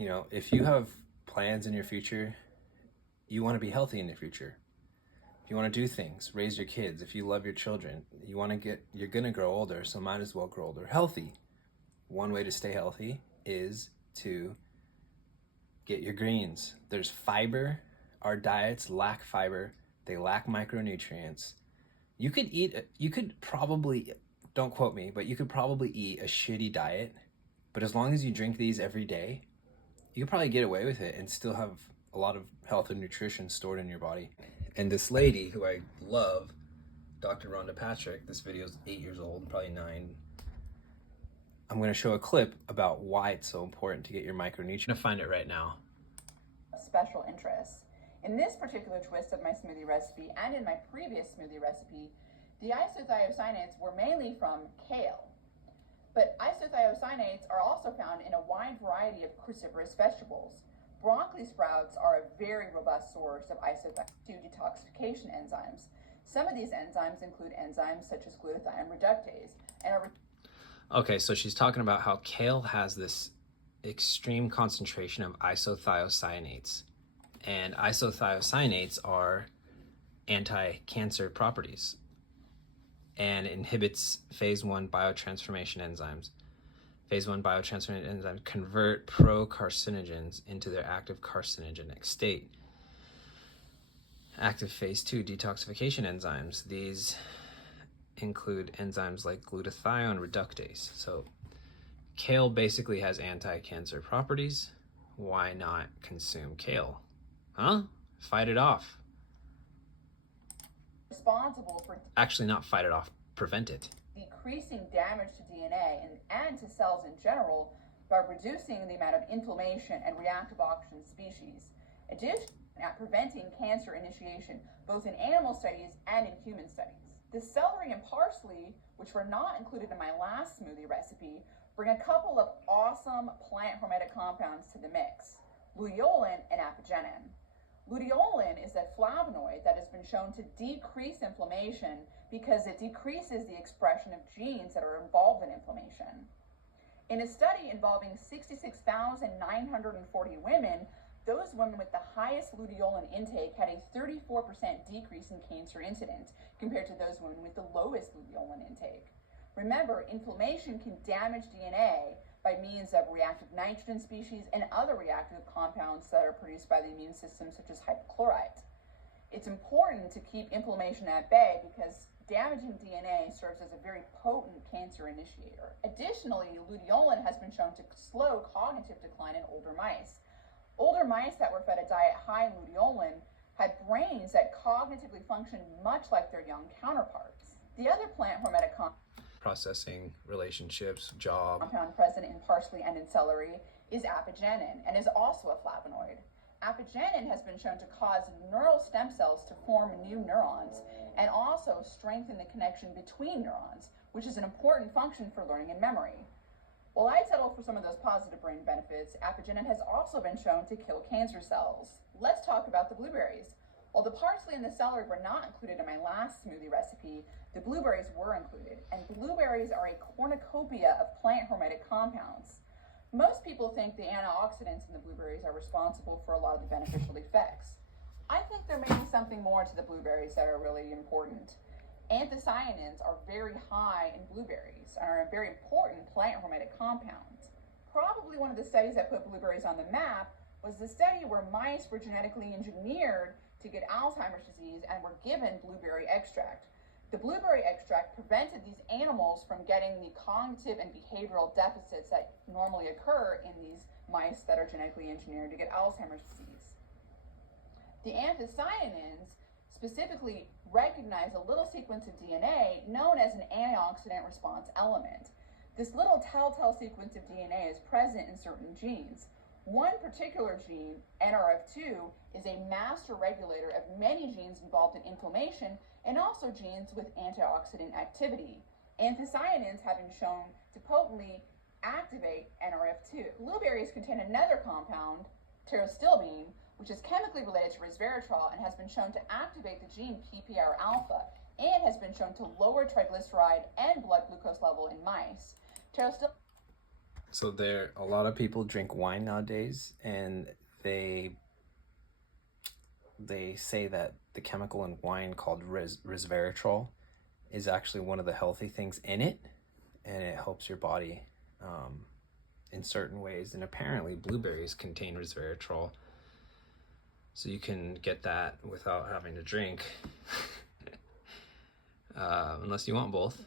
You know, if you have plans in your future, you want to be healthy in your future. If you want to do things, raise your kids, if you love your children, you're going to grow older, so might as well grow older healthy. One way to stay healthy is to get your greens. There's fiber. Our diets lack fiber. They lack micronutrients. You could probably, don't quote me, but you could probably eat a shitty diet, but as long as you drink these every day, you could probably get away with it and still have a lot of health and nutrition stored in your body. And this lady who I love, Dr. Rhonda Patrick, this video is 8 years old, probably 9. I'm going to show a clip about why it's so important to get your micronutrients. I'm going to find it right now. Special interests. In this particular twist of my smoothie recipe and in my previous smoothie recipe, the isothiocyanates were mainly from kale. But isothiocyanates are also found in a wide variety of cruciferous vegetables. Broccoli sprouts are a very robust source of isothiocyanates detoxification enzymes. Some of these enzymes include enzymes such as glutathione reductase and are... Okay, so she's talking about how kale has this extreme concentration of isothiocyanates. And isothiocyanates are anti-cancer properties and inhibits phase 1 biotransformation enzymes. Phase 1 biotransformation enzymes convert pro-carcinogens into their active carcinogenic state. Active phase 2 detoxification enzymes. These include enzymes like glutathione reductase. So kale basically has anti-cancer properties. Why not consume kale? Huh? Fight it off. Responsible for actually not fight it off, prevent it. Decreasing damage to DNA and to cells in general by reducing the amount of inflammation and reactive oxygen species. Additionally, at preventing cancer initiation, both in animal studies and in human studies. The celery and parsley, which were not included in my last smoothie recipe, bring a couple of awesome plant hormetic compounds to the mix: luteolin and apigenin. Luteolin is a flavonoid that has been shown to decrease inflammation because it decreases the expression of genes that are involved in inflammation. In a study involving 66,940 women, those women with the highest luteolin intake had a 34% decrease in cancer incidence compared to those women with the lowest luteolin intake. Remember, inflammation can damage DNA by means of reactive nitrogen species and other reactive compounds that are produced by the immune system, such as hypochlorite. It's important to keep inflammation at bay because damaging DNA serves as a very potent cancer initiator. Additionally, luteolin has been shown to slow cognitive decline in older mice. Older mice that were fed a diet high in luteolin had brains that cognitively functioned much like their young counterparts. The other plant hormetic processing, relationships, job compound present in parsley and in celery is apigenin and is also a flavonoid. Apigenin has been shown to cause neural stem cells to form new neurons and also strengthen the connection between neurons, which is an important function for learning and memory. While I'd settle for some of those positive brain benefits, apigenin has also been shown to kill cancer cells. Let's talk about the blueberries. While the parsley and the celery were not included in my last smoothie recipe, the blueberries were included, and blueberries are a cornucopia of plant hormetic compounds. Most people think the antioxidants in the blueberries are responsible for a lot of the beneficial effects. I think there may be something more to the blueberries that are really important. Anthocyanins are very high in blueberries and are a very important plant hormetic compound. Probably one of the studies that put blueberries on the map was the study where mice were genetically engineered to get Alzheimer's disease and were given blueberry extract. The blueberry extract prevented these animals from getting the cognitive and behavioral deficits that normally occur in these mice that are genetically engineered to get Alzheimer's disease. The anthocyanins specifically recognize a little sequence of DNA known as an antioxidant response element. This little telltale sequence of DNA is present in certain genes. One particular gene, NRF2, is a master regulator of many genes involved in inflammation and also genes with antioxidant activity. Anthocyanins have been shown to potently activate NRF2. Blueberries contain another compound, tastethe, which is chemically related to resveratrol and has been shown to activate the gene PPAR alpha and has been shown to lower triglyceride and blood glucose level in mice. So a lot of people drink wine nowadays, and they say that the chemical in wine called resveratrol is actually one of the healthy things in it, and it helps your body in certain ways. And apparently blueberries contain resveratrol, so you can get that without having to drink, unless you want both.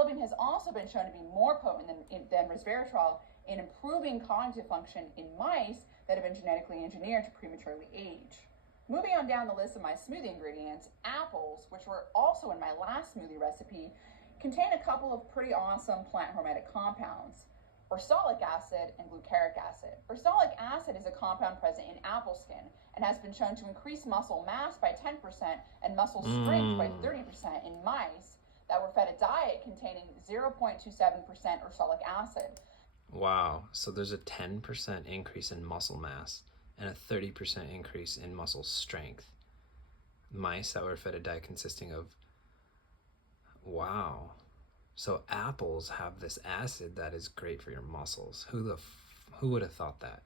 Psilocybin has also been shown to be more potent than resveratrol in improving cognitive function in mice that have been genetically engineered to prematurely age. Moving on down the list of my smoothie ingredients, apples, which were also in my last smoothie recipe, contain a couple of pretty awesome plant hormetic compounds, ursolic acid and glucaric acid. Ursolic acid is a compound present in apple skin and has been shown to increase muscle mass by 10% and muscle strength by 30% in mice that were fed a diet containing 0.27% ursolic acid. Wow, so there's a 10% increase in muscle mass and a 30% increase in muscle strength. Mice that were fed a diet consisting of, wow. So apples have this acid that is great for your muscles. Who would have thought that?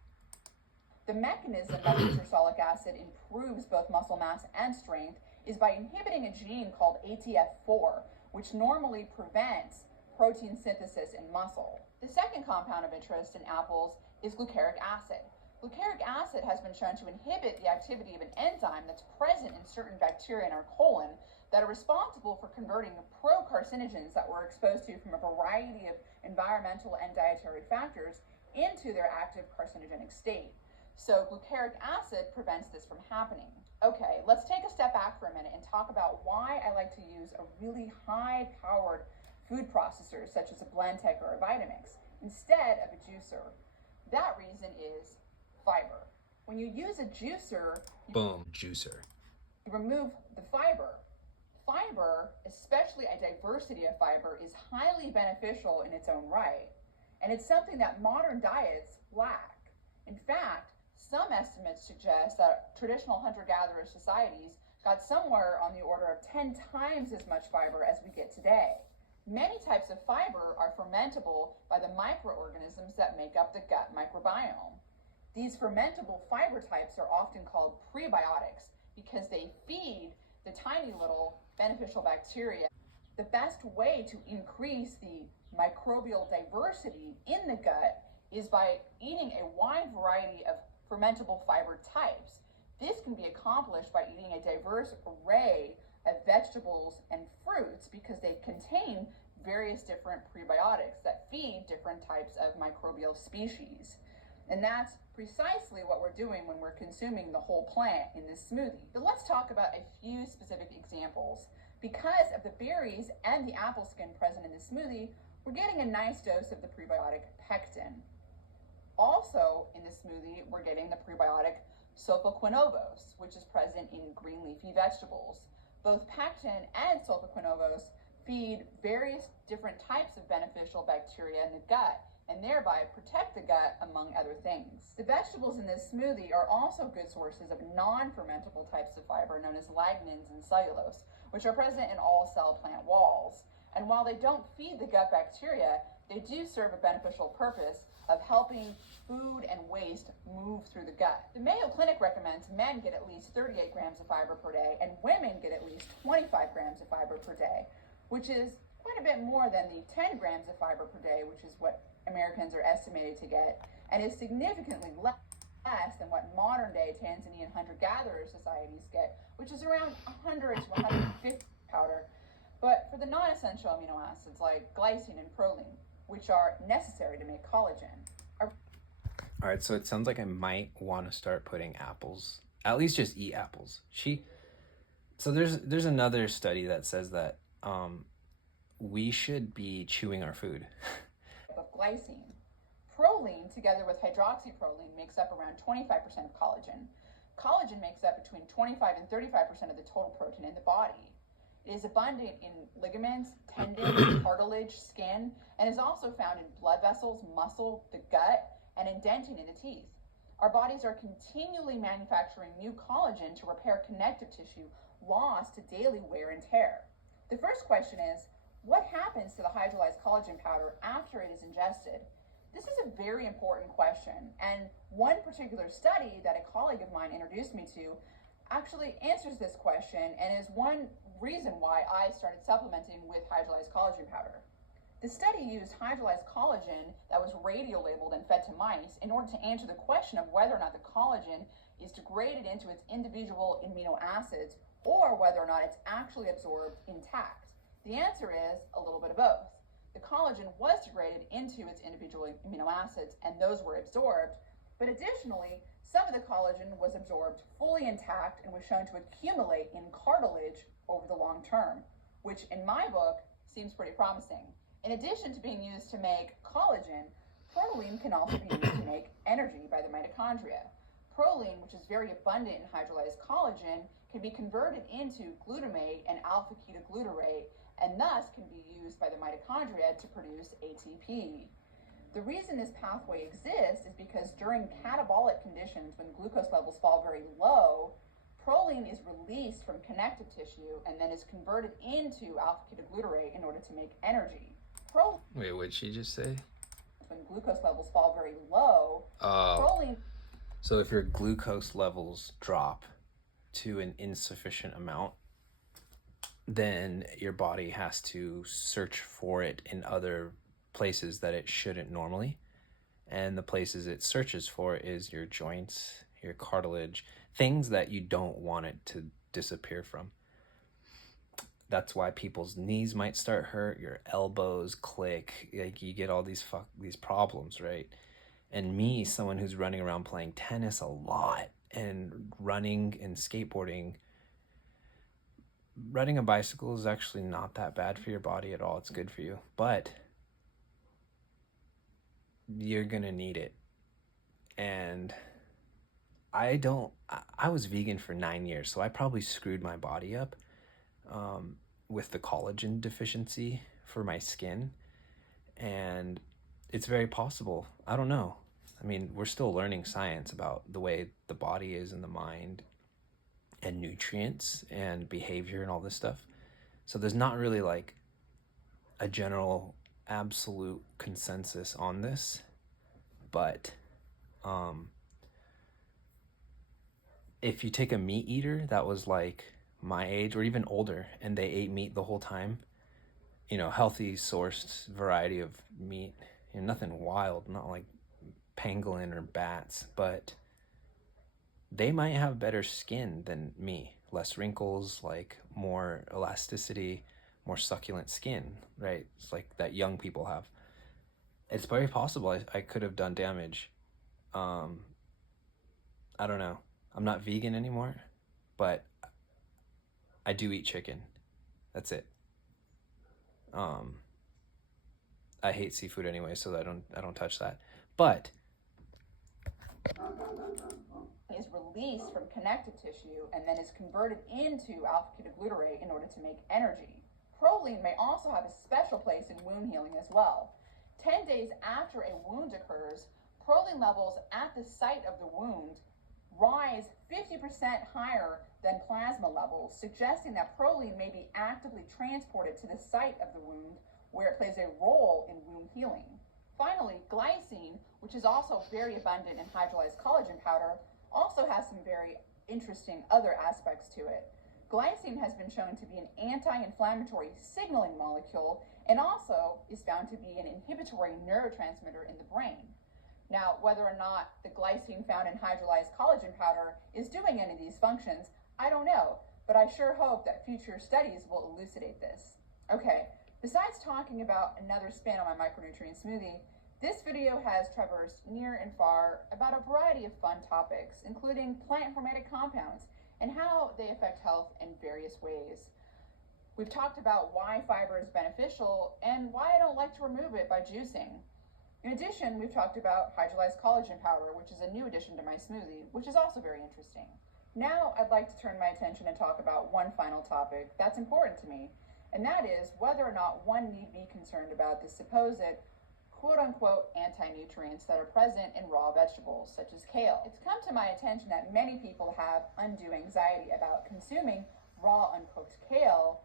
The mechanism by which ursolic acid improves both muscle mass and strength is by inhibiting a gene called ATF4, which normally prevents protein synthesis in muscle. The second compound of interest in apples is glucaric acid. Glucaric acid has been shown to inhibit the activity of an enzyme that's present in certain bacteria in our colon that are responsible for converting pro-carcinogens that we're exposed to from a variety of environmental and dietary factors into their active carcinogenic state. So glucaric acid prevents this from happening. Okay, let's take a step back for a minute and talk about why I like to use a really high-powered food processor such as a Blendtec or a Vitamix instead of a juicer. That reason is fiber. When you use a juicer, juicer, you remove the fiber. Fiber, especially a diversity of fiber, is highly beneficial in its own right, and it's something that modern diets lack. In fact, some estimates suggest that traditional hunter-gatherer societies got somewhere on the order of 10 times as much fiber as we get today. Many types of fiber are fermentable by the microorganisms that make up the gut microbiome. These fermentable fiber types are often called prebiotics because they feed the tiny little beneficial bacteria. The best way to increase the microbial diversity in the gut is by eating a wide variety of fermentable fiber types. This can be accomplished by eating a diverse array of vegetables and fruits because they contain various different prebiotics that feed different types of microbial species. And that's precisely what we're doing when we're consuming the whole plant in this smoothie. But let's talk about a few specific examples. Because of the berries and the apple skin present in the smoothie, we're getting a nice dose of the prebiotic pectin. Also in the smoothie, we're getting the prebiotic sulfoquinovos, which is present in green leafy vegetables. Both pectin and sulfoquinovos feed various different types of beneficial bacteria in the gut and thereby protect the gut, among other things. The vegetables in this smoothie are also good sources of non-fermentable types of fiber known as lignans and cellulose, which are present in all cell plant walls. And while they don't feed the gut bacteria, they do serve a beneficial purpose of helping food and waste move through the gut. The Mayo Clinic recommends men get at least 38 grams of fiber per day and women get at least 25 grams of fiber per day, which is quite a bit more than the 10 grams of fiber per day, which is what Americans are estimated to get, and is significantly less than what modern day Tanzanian hunter-gatherer societies get, which is around 100 to 150 powder, but for the non-essential amino acids like glycine and proline, which are necessary to make collagen. All right, so it sounds like I might want to start putting apples, at least just eat apples. So there's another study that says that we should be chewing our food. Of glycine. Proline, together with hydroxyproline, makes up around 25% of collagen. Collagen makes up between 25 and 35% of the total protein in the body. It is abundant in ligaments, tendons, cartilage, skin, and is also found in blood vessels, muscle, the gut, and indenting in the teeth. Our bodies are continually manufacturing new collagen to repair connective tissue lost to daily wear and tear. The first question is, what happens to the hydrolyzed collagen powder after it is ingested? This is a very important question, and one particular study that a colleague of mine introduced me to actually answers this question and is one reason why I started supplementing with hydrolyzed collagen powder. The study used hydrolyzed collagen that was radio-labeled and fed to mice in order to answer the question of whether or not the collagen is degraded into its individual amino acids or whether or not it's actually absorbed intact. The answer is a little bit of both. The collagen was degraded into its individual amino acids and those were absorbed, but additionally, some of the collagen was absorbed fully intact and was shown to accumulate in cartilage over the long term, which in my book seems pretty promising. In addition to being used to make collagen, proline can also be used to make energy by the mitochondria. Proline, which is very abundant in hydrolyzed collagen, can be converted into glutamate and alpha-ketoglutarate, and thus can be used by the mitochondria to produce ATP. The reason this pathway exists is because during catabolic conditions, when glucose levels fall very low, proline is released from connective tissue and then is converted into alpha-ketoglutarate in order to make energy. Wait, what'd she just say? When glucose levels fall very low, proline... So if your glucose levels drop to an insufficient amount, then your body has to search for it in other places that it shouldn't normally. And the places it searches for is your joints, your cartilage, things that you don't want it to disappear from. That's why people's knees might start hurt, your elbows click, like you get all these problems, right? And me, someone who's running around playing tennis a lot and running and skateboarding, riding a bicycle is actually not that bad for your body at all. It's good for you, but you're gonna need it. And I was vegan for 9 years, so I probably screwed my body up with the collagen deficiency for my skin, and it's very possible. I don't know. I mean, we're still learning science about the way the body is and the mind and nutrients and behavior and all this stuff. So there's not really like a general absolute consensus on this, but if you take a meat eater that was like my age or even older and they ate meat the whole time, you know, healthy sourced variety of meat, you know, nothing wild, not like pangolin or bats, but they might have better skin than me, less wrinkles, like more elasticity, more succulent skin, right? It's like that young people have. It's very possible I could have done damage. I don't know. I'm not vegan anymore, but I do eat chicken. That's it. I hate seafood anyway, so I don't touch that. But is released from connective tissue and then is converted into alpha-ketoglutarate in order to make energy. Proline may also have a special place in wound healing as well. 10 days after a wound occurs, proline levels at the site of the wound rise 50% higher than plasma levels, suggesting that proline may be actively transported to the site of the wound where it plays a role in wound healing. Finally, glycine, which is also very abundant in hydrolyzed collagen powder, also has some very interesting other aspects to it. Glycine has been shown to be an anti-inflammatory signaling molecule and also is found to be an inhibitory neurotransmitter in the brain. Now, whether or not the glycine found in hydrolyzed collagen powder is doing any of these functions, I don't know, but I sure hope that future studies will elucidate this. Okay, besides talking about another spin on my micronutrient smoothie, this video has traversed near and far about a variety of fun topics, including plant-formated compounds and how they affect health in various ways. We've talked about why fiber is beneficial and why I don't like to remove it by juicing. In addition, we've talked about hydrolyzed collagen powder, which is a new addition to my smoothie, which is also very interesting. Now I'd like to turn my attention and talk about one final topic that's important to me, and that is whether or not one need be concerned about the supposed quote-unquote anti-nutrients that are present in raw vegetables, such as kale. It's come to my attention that many people have undue anxiety about consuming raw uncooked kale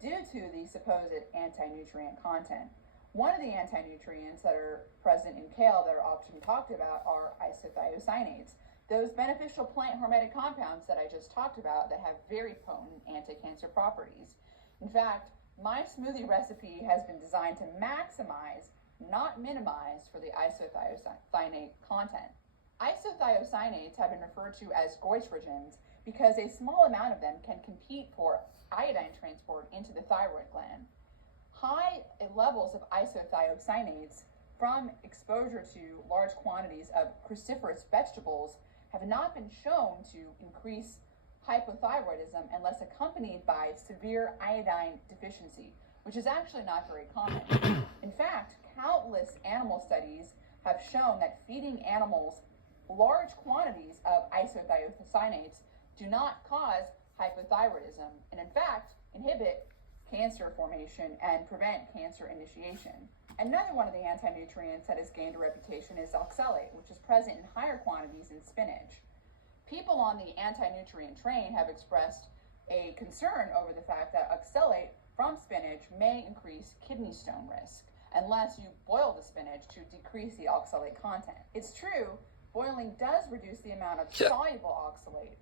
due to the supposed anti-nutrient content. One of the anti-nutrients that are present in kale that are often talked about are isothiocyanates, those beneficial plant hormetic compounds that I just talked about that have very potent anti-cancer properties. In fact, my smoothie recipe has been designed to maximize, not minimize, for the isothiocyanate content. Isothiocyanates have been referred to as goitrogens because a small amount of them can compete for iodine transport into the thyroid gland. High levels of isothiocyanates from exposure to large quantities of cruciferous vegetables have not been shown to increase hypothyroidism unless accompanied by severe iodine deficiency, which is actually not very common. In fact, countless animal studies have shown that feeding animals large quantities of isothiocyanates do not cause hypothyroidism, and in fact inhibit cancer formation and prevent cancer initiation. Another one of the anti-nutrients that has gained a reputation is oxalate, which is present in higher quantities in spinach. People on the anti-nutrient train have expressed a concern over the fact that oxalate from spinach may increase kidney stone risk unless you boil the spinach to decrease the oxalate content. It's true, boiling does reduce the amount of soluble oxalate.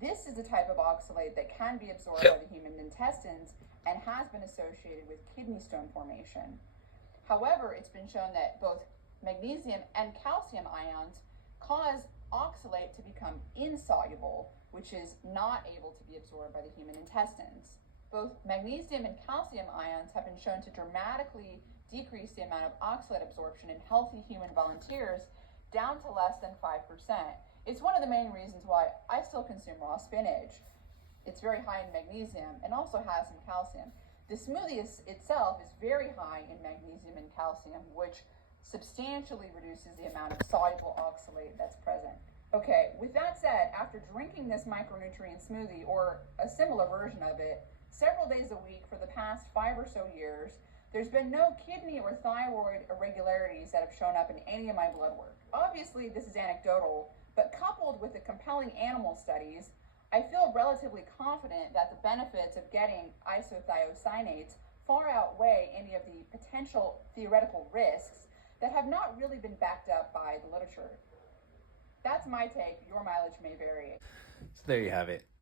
This is the type of oxalate that can be absorbed by the human intestines and has been associated with kidney stone formation. However, it's been shown that both magnesium and calcium ions cause oxalate to become insoluble, which is not able to be absorbed by the human intestines. Both magnesium and calcium ions have been shown to dramatically decrease the amount of oxalate absorption in healthy human volunteers down to less than 5%. It's one of the main reasons why I still consume raw spinach. It's very high in magnesium and also has some calcium. The smoothie itself is very high in magnesium and calcium, which substantially reduces the amount of soluble oxalate that's present. Okay, with that said, after drinking this micronutrient smoothie or a similar version of it several days a week for the past 5 or so years, there's been no kidney or thyroid irregularities that have shown up in any of my blood work. Obviously, this is anecdotal, but coupled with the compelling animal studies, I feel relatively confident that the benefits of getting isothiocyanates far outweigh any of the potential theoretical risks that have not really been backed up by the literature. That's my take. Your mileage may vary. So there you have it.